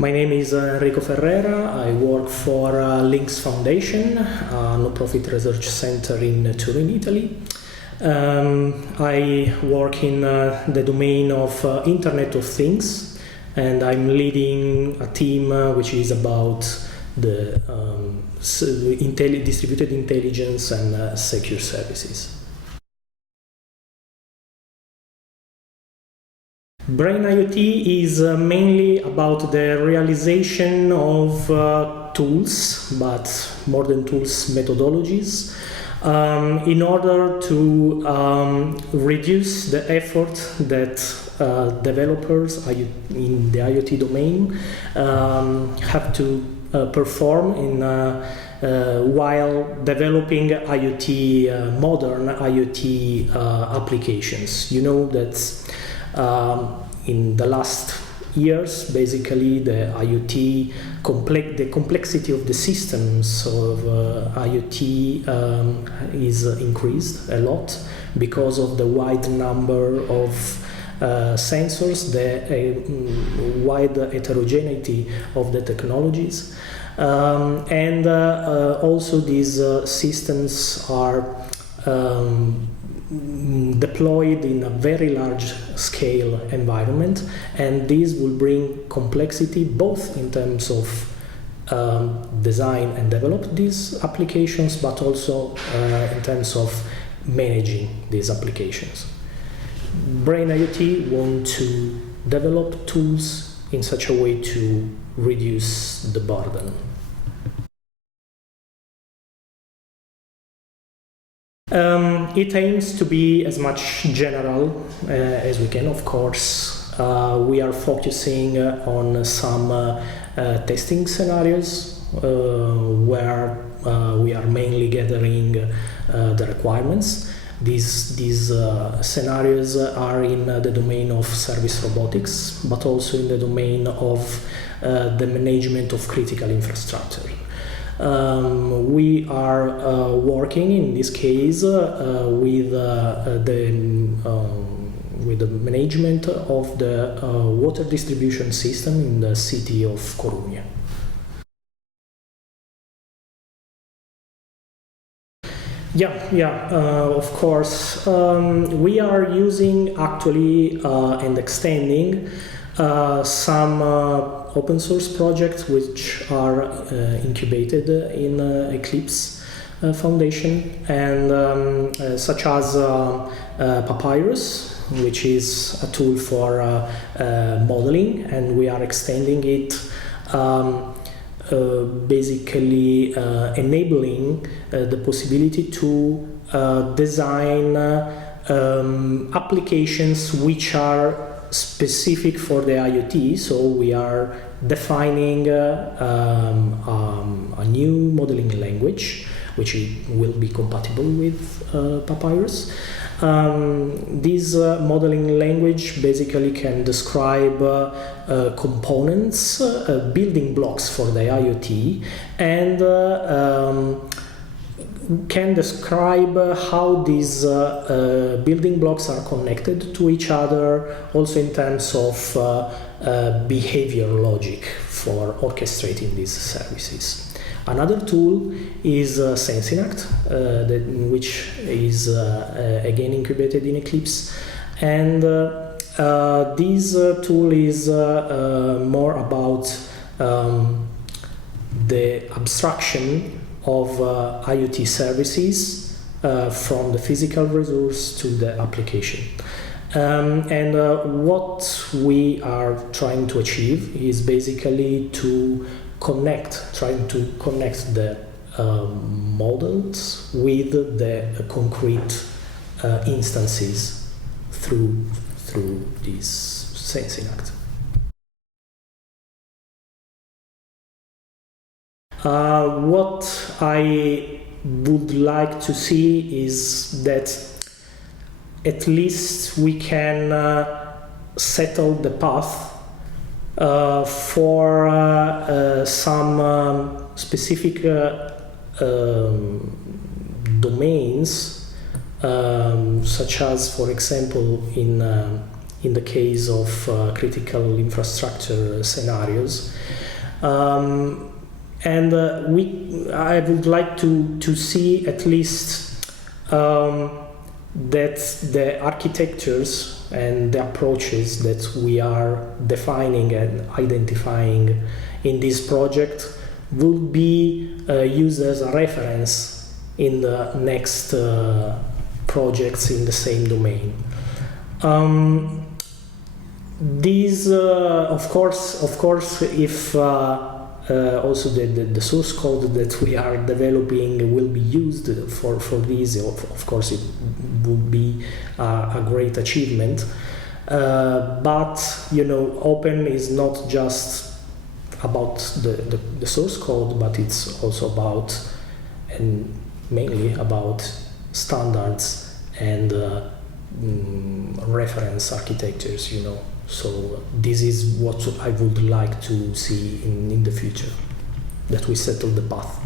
My name is Enrico Ferrera. I work for Links Foundation, a non-profit research center in Turin, Italy. I work in the domain of Internet of Things, and I'm leading a team which is about the distributed intelligence and secure services. BRAIN-IoT is mainly about the realization of tools, but more than tools, methodologies, in order to reduce the effort that developers in the IoT domain have to perform while developing IoT, modern IoT applications. You know that in the last years, basically, the IoT, the complexity of the systems of IoT is increased a lot because of the wide number of sensors, the wide heterogeneity of the technologies, and also these systems are deployed in a very large scale environment, and this will bring complexity both in terms of design and develop these applications, but also in terms of managing these applications. BRAIN-IoT wants to develop tools in such a way to reduce the burden. It aims to be as much general as we can, of course. We are focusing on some testing scenarios where we are mainly gathering the requirements. These scenarios are in the domain of service robotics, but also in the domain of the management of critical infrastructure. We are working in this case with the management of the water distribution system in the city of Coruña. Of course. We are using actually and extending some open source projects which are incubated in Eclipse Foundation, and such as Papyrus, which is a tool for modeling, and we are extending it, basically enabling the possibility to design applications which are specific for the IoT. So we are defining a new modeling language which will be compatible with Papyrus. This modeling language basically can describe components, building blocks for the IoT, and can describe how these building blocks are connected to each other, also in terms of behavior logic for orchestrating these services. Another tool is SensinAct, which is again incubated in Eclipse, and this tool is more about the abstraction of IoT services from the physical resource to the application. And what we are trying to achieve is basically trying to connect the models with the concrete instances through this SensinAct. What I would like to see is that at least we can settle the path for some specific domains, such as, for example, in in the case of critical infrastructure scenarios. I would like to see at least that the architectures and the approaches that we are defining and identifying in this project will be used as a reference in the next projects in the same domain. Of course, if also the source code that we are developing will be used for this, of course it would be a great achievement. But open is not just about the source code, but it's also about, and mainly about, standards and reference architectures, So this is what I would like to see in the future, that we settle the path.